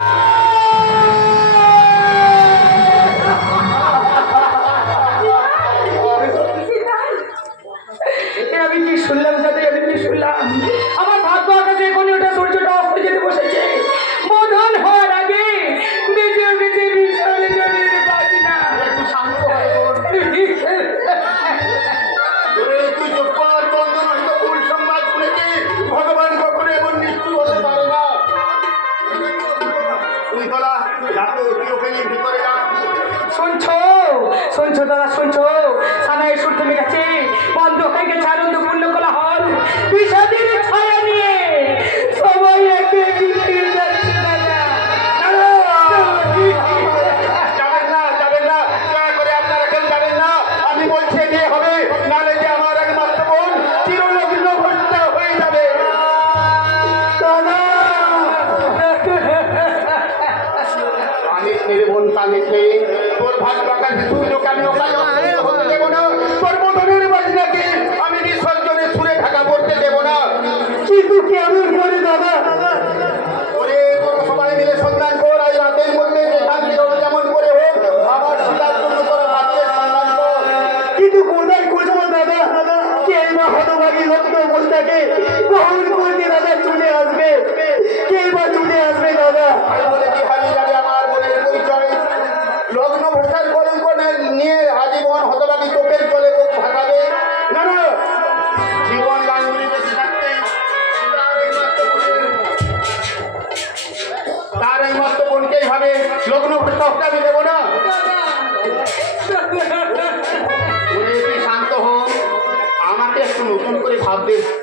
Ah! 干？করে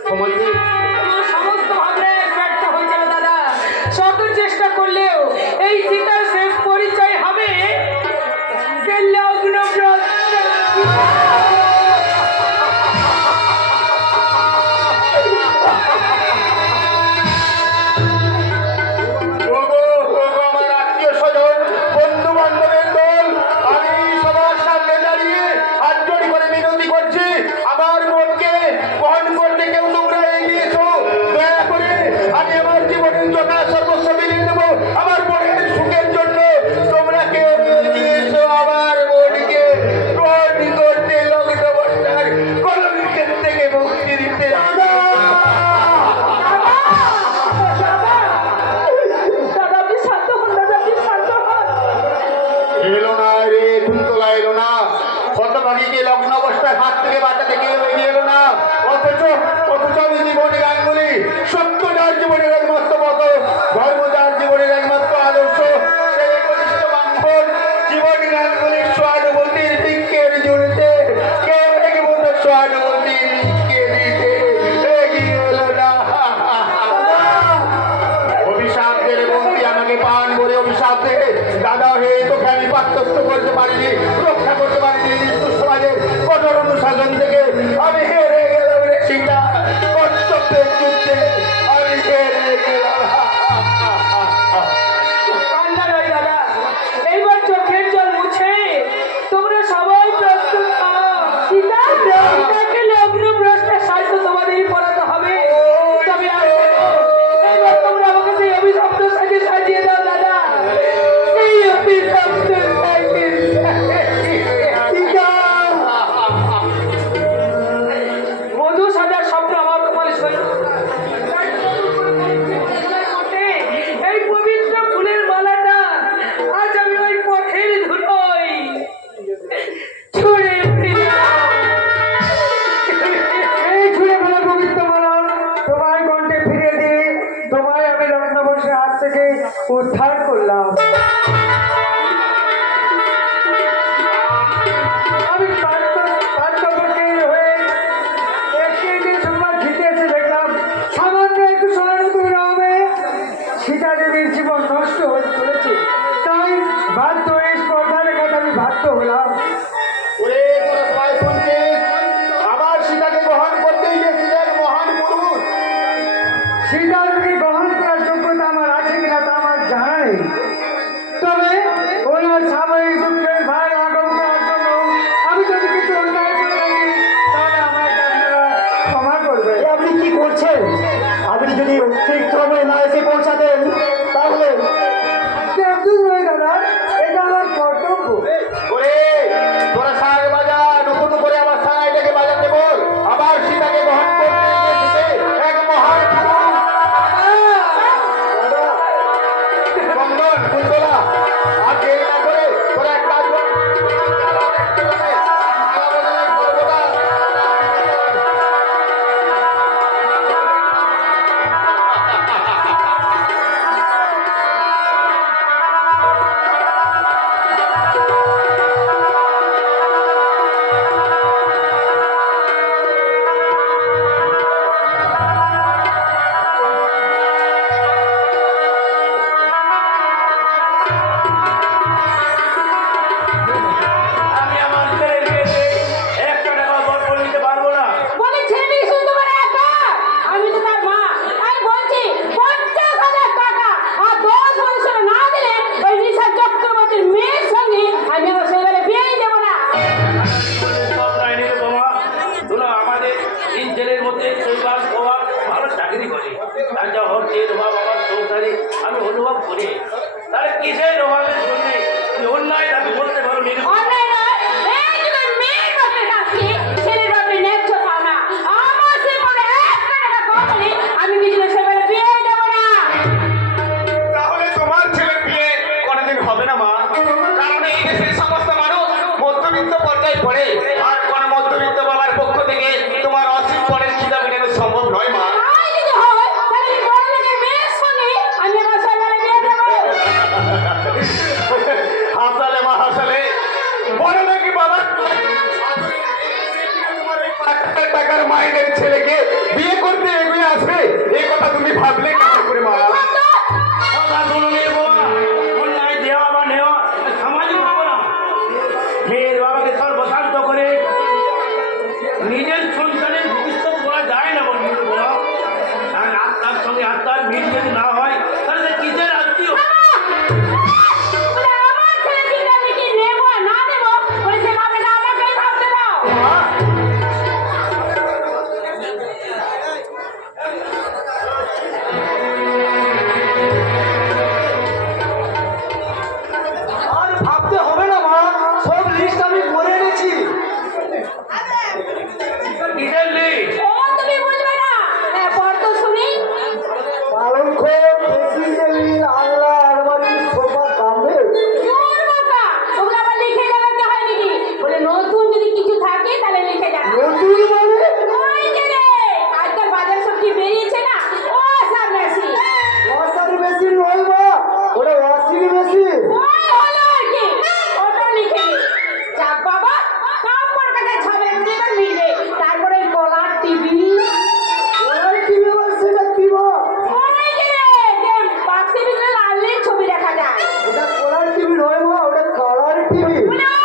¡Bueno!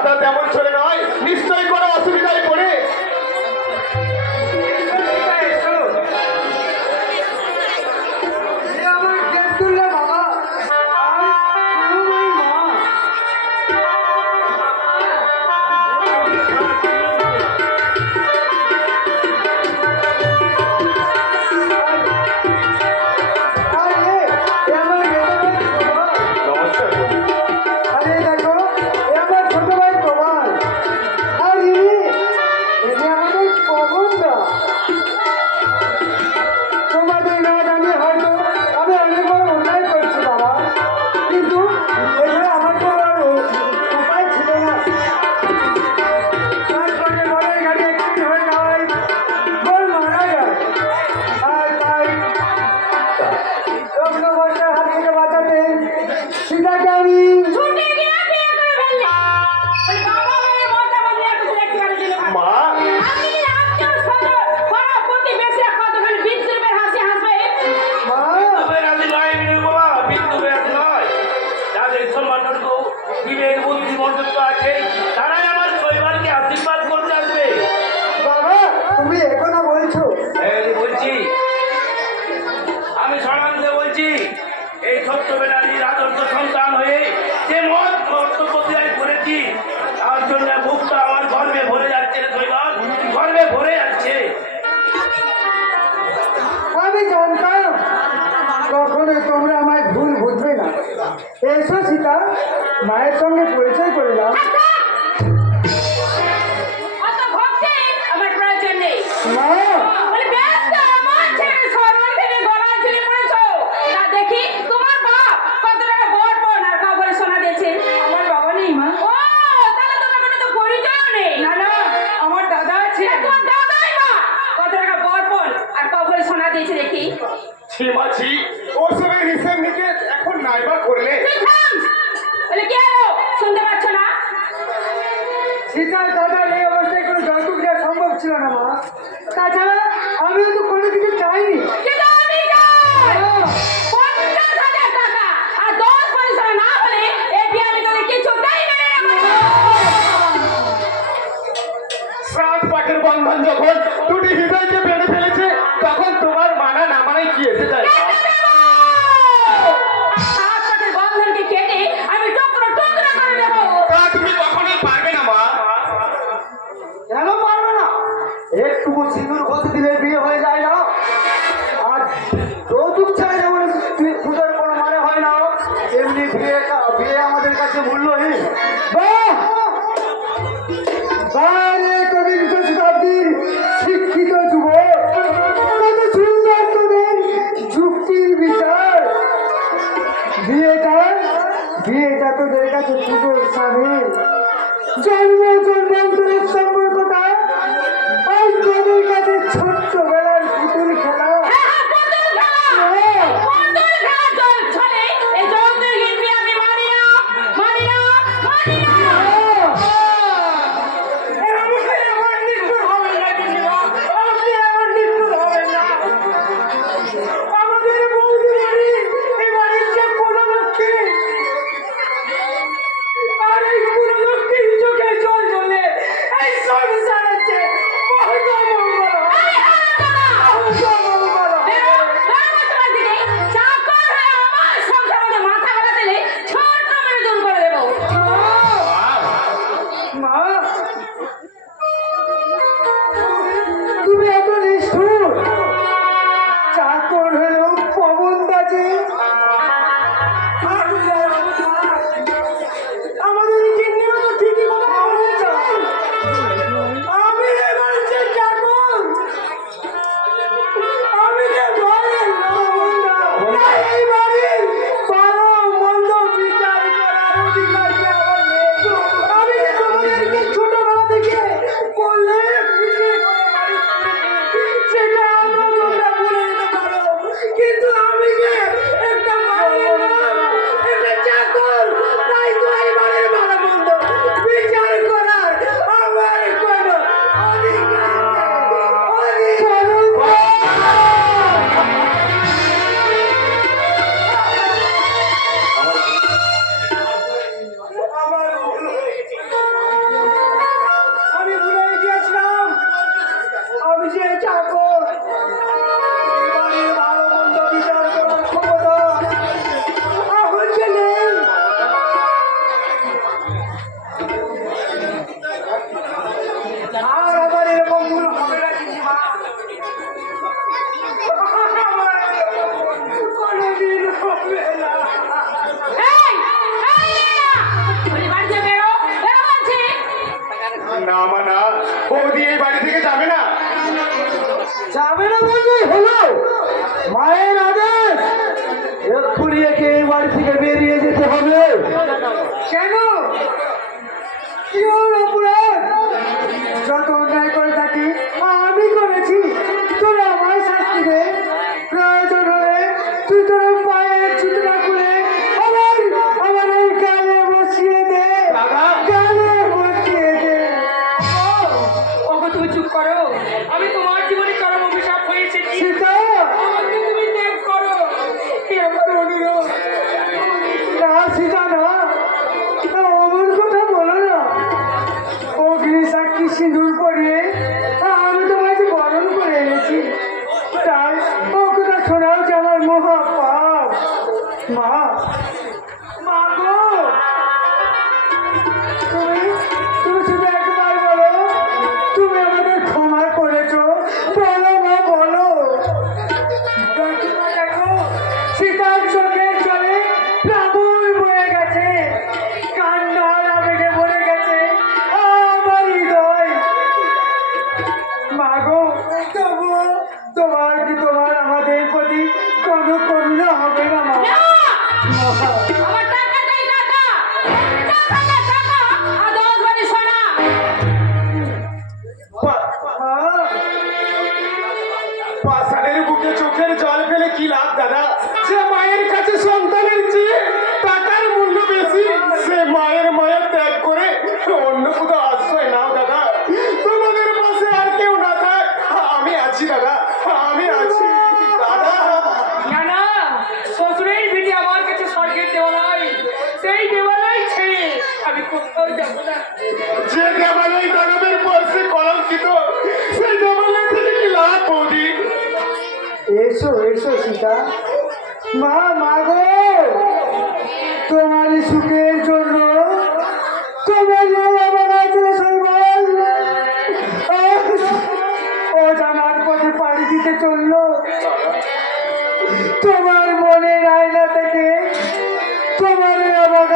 দাদা তেমন আমাদের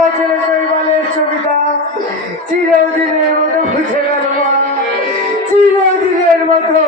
আমার ছেলে শৈবালের ছবিটা চিরদিনের মতো বুঝে গেল চিরদিনের মতো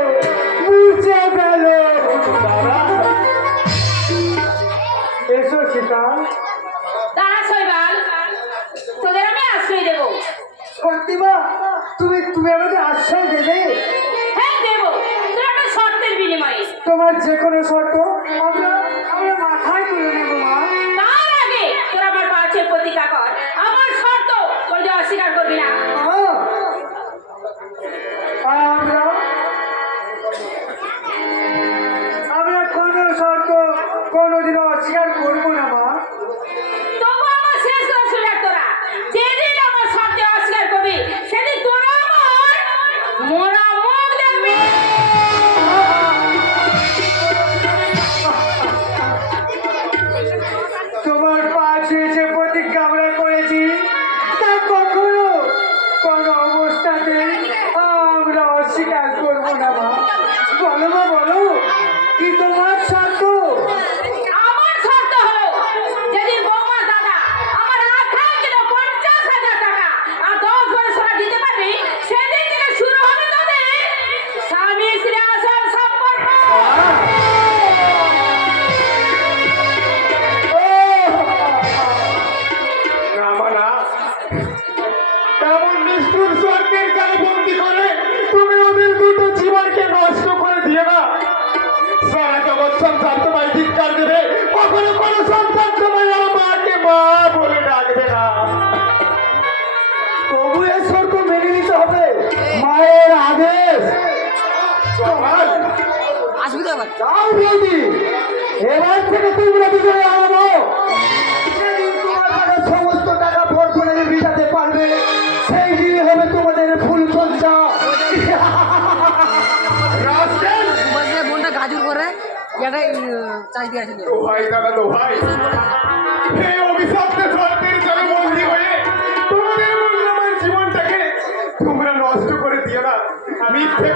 আসবি তো আবার যাও বিয়েদি এবার থেকে তোমরা দুজনে আনো সমস্ত টাকা ভর করে মিটাতে পারবে সেই দিন তোমাদের ফুল সজ্জা। বোনটা গাজর করে এটাই চাষ দিয়ে আসলে ভাই দাদা তোমরা নষ্ট করে দিও না। মিথ্যে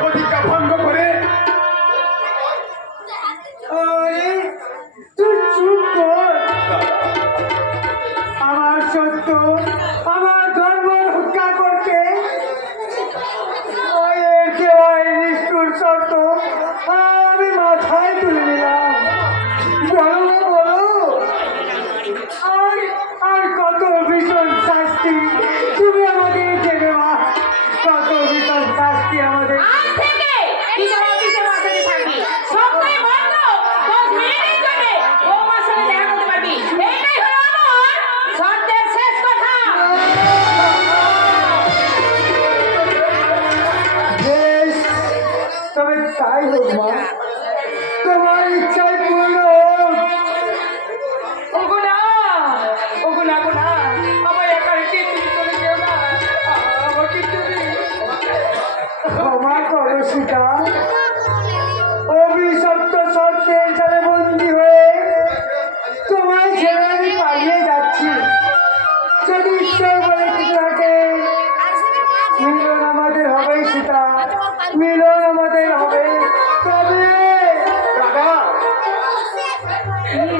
Yeah.